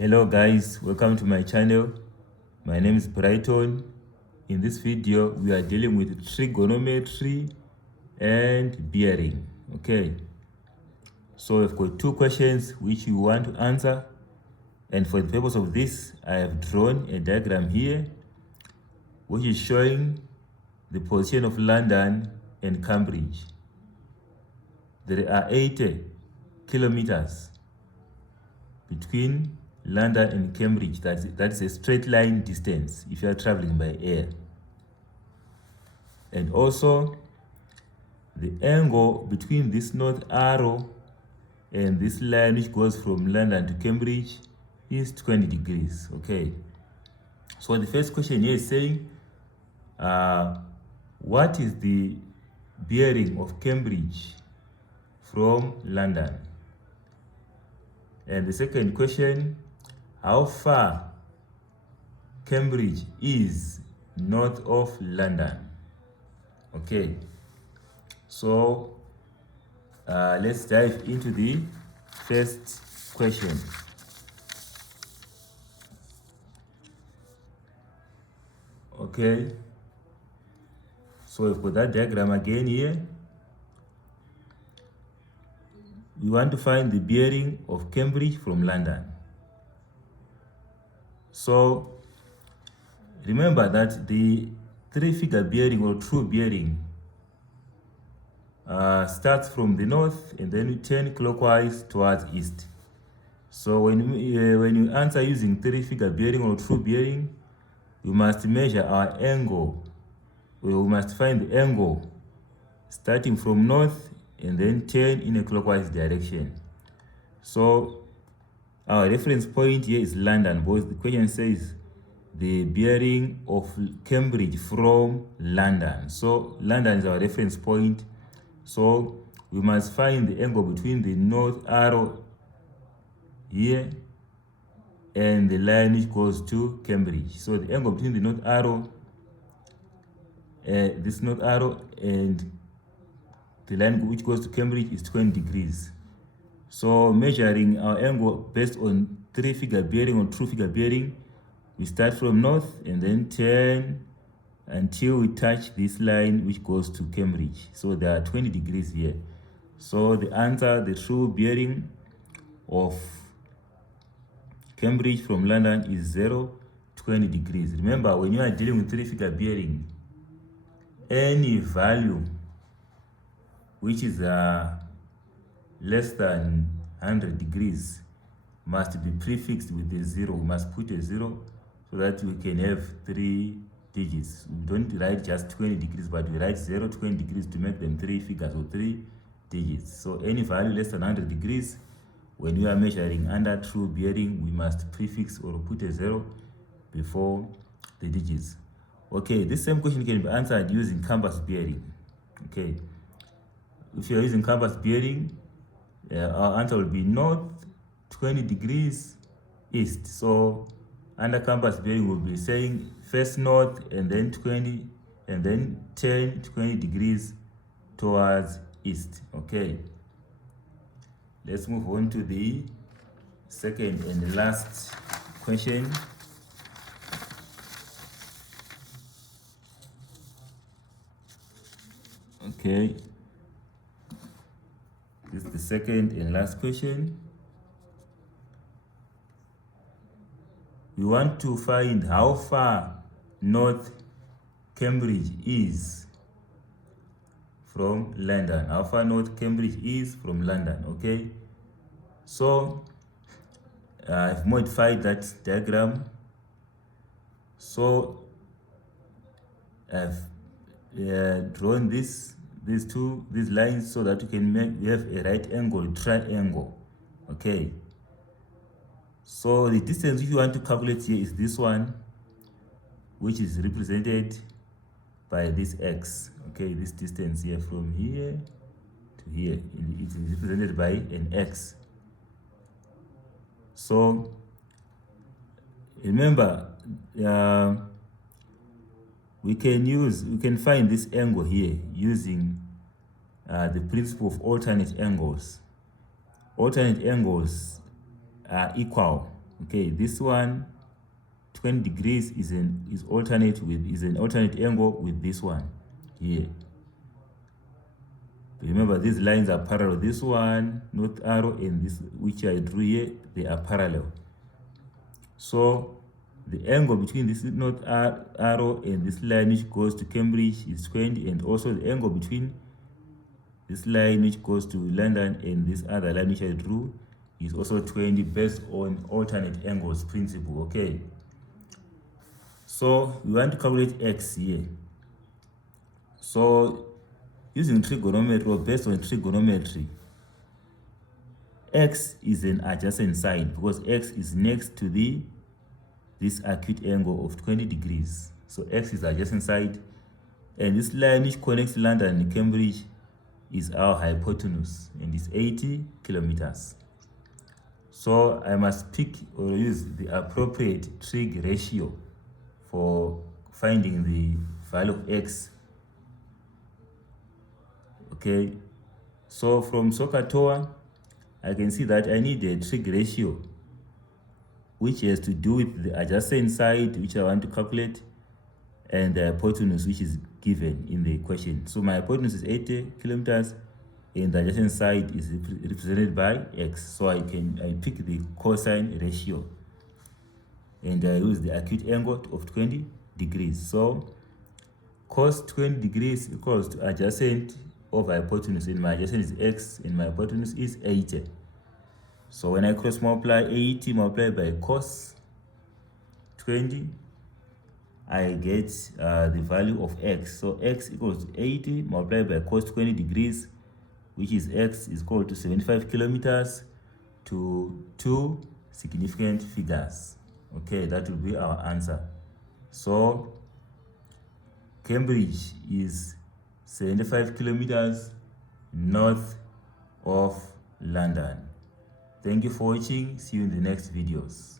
Hello guys, welcome to my channel. My name is Brighton. In this video we are dealing with trigonometry and bearing. Okay, so we've got two questions which you want to answer, and for the purpose of this I have drawn a diagram here which is showing the position of London and Cambridge. There are 80 kilometers between London and Cambridge. That's a straight line distance if you are traveling by air. And also the angle between this north arrow and this line which goes from London to Cambridge is 20 degrees. Okay, so the first question here is saying what is the bearing of Cambridge from London? And the second question, how far Cambridge is north of London? Okay, so let's dive into the first question. Okay, so we've got that diagram again here. We want to find the bearing of Cambridge from London. So remember that the three-figure bearing or true bearing starts from the north and then we turn clockwise towards east. So when you answer using three-figure bearing or true bearing, we must measure our angle. We must find the angle starting from north and then turn in a clockwise direction. So our reference point here is London, because the question says the bearing of Cambridge from London. So London is our reference point. So we must find the angle between the north arrow here and the line which goes to Cambridge. So the angle between the north arrow, this north arrow, and the line which goes to Cambridge is 20 degrees. So measuring our angle based on three-figure bearing or true-figure bearing, we start from north and then turn until we touch this line which goes to Cambridge. So there are 20 degrees here. So the answer, the true bearing of Cambridge from London is 0, 20 degrees. Remember, when you are dealing with three-figure bearing, any value which is less than 100 degrees must be prefixed with a 0. We must put a 0 so that we can have 3 digits. We don't write just 20 degrees, but we write 0, 20 degrees to make them 3 figures or 3 digits. So any value less than 100 degrees, when we are measuring under true bearing, we must prefix or put a 0 before the digits. Okay, this same question can be answered using compass bearing. Okay, if you are using compass bearing, our answer will be north 20 degrees east. So under compass bearing we'll be saying first north and then 20 and then turn 20 degrees towards east. Okay, let's move on to the second and the last question. Okay, this is the second and last question. We want to find how far north Cambridge is from London. How far north Cambridge is from London. Okay, so I've modified that diagram. So I've drawn these lines so that we have a right angle triangle. Okay, so the distance if you want to calculate here is this one, which is represented by this x. Okay, this distance here from here to here, it is represented by an x. So remember, we can find this angle here using the principle of alternate angles. Alternate angles are equal. Okay, this one 20 degrees is an alternate angle with this one here. Remember, these lines are parallel. This one, north arrow, and this which I drew here, they are parallel. So the angle between this north arrow and this line which goes to Cambridge is 20, and also the angle between this line which goes to London and this other line which I drew is also 20, based on alternate angles principle. Okay, so we want to calculate x here. So using trigonometry, or based on trigonometry, x is an adjacent side because x is next to this acute angle of 20 degrees. So x is the adjacent side, and this line which connects London and Cambridge is our hypotenuse, and it's 80 kilometers. So I must pick or use the appropriate trig ratio for finding the value of x. Okay, so from SOHCAHTOA, I can see that I need a trig ratio which has to do with the adjacent side which I want to calculate and the hypotenuse which is given in the equation. So my hypotenuse is 80 kilometers and the adjacent side is represented by x. So I pick the cosine ratio and I use the acute angle of 20 degrees. So cos 20 degrees equals to adjacent of hypotenuse, and my adjacent is x and my hypotenuse is 80. So when I cross multiply 80 multiplied by cos 20, I get the value of x. So x equals to 80 multiplied by cos 20 degrees, which is x is equal to 75 kilometers to 2 significant figures. Okay, that will be our answer. So Cambridge is 75 kilometers north of London. Thank you for watching. See you in the next videos.